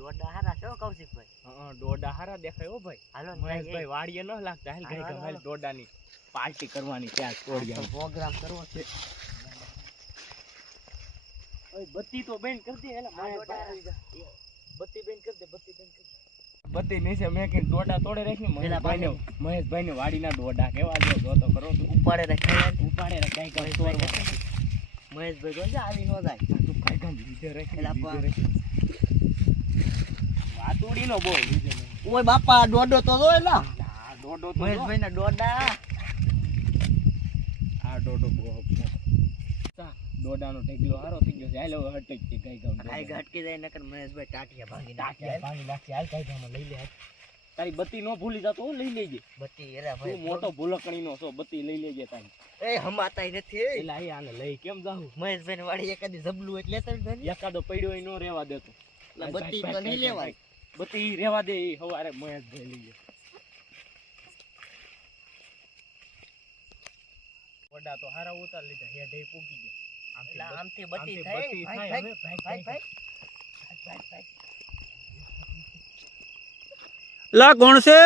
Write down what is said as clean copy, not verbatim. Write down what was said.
દોડા હારા છો કૌશિકભાઈ. હા દોડા હારા દેખાય હો ભાઈ. હાલો મહેશભાઈ વાડીએ ન લાગતા હાલ ગાય ગમાલ દોડાની પાર્ટી કરવાની ત્યાં તોડિયા પ્રોગ્રામ કરવો છે. ઓય બત્તી તો બેન કરી દે એલા મહેશભાઈ આવી જા. બત્તી બેન કરી દે બત્તી બેન કરી દે. બત્તી નીચે મેં કે દોડા તોડે રાખી ને મહેશભાઈ ને વાડીના દોડા કેવા જો તો કરો ઉપાડે રાખાય ગાય ગાય તોડવા. મહેશભાઈ જોજે આવી ન જાય. તું ગાય ગામ લીધે રાખી એલા વાતુડી નો બોલ લીધે ઓય બાપા દોડો તો જોય ના. આ દોડો તો મહેશભાઈ ના દોડા આ દોડો બહુ દોડાનો ઢગલો હારો થઈ ગયો છે. હાલ હવે હટક કે ગાય ગામ ગાય ઘટકી જાય નકર મહેશભાઈ ટાટિયા ભાગી પાણી નાખી હાલ ગાય ગામ લઈ લે. તારી બત્તી નો ભૂલી જાતો લઈ લેજે. બત્તી એલા ભાઈ તું મોટો ભૂલકણી નો છો બત્તી લઈ લેજે તારી. એ હમાતાય નથી. એલા એ આને લઈ કેમ જાઉં મહેશભાઈ વાડી એકાદી જબલું એટલે લેતા ને. એકાદો પડ્યો ય નો રહેવા દેતો. બત્તી તો નહીં લેવાય. બત્તી રહેવા દે ઈ હવારે મહેશભાઈ લઈ લે. વડા તો હારા ઉતાર લીધા હેડે પૂગી ગયા. આમથી બત્તી થાય. ભાઈ લા કોણ છે?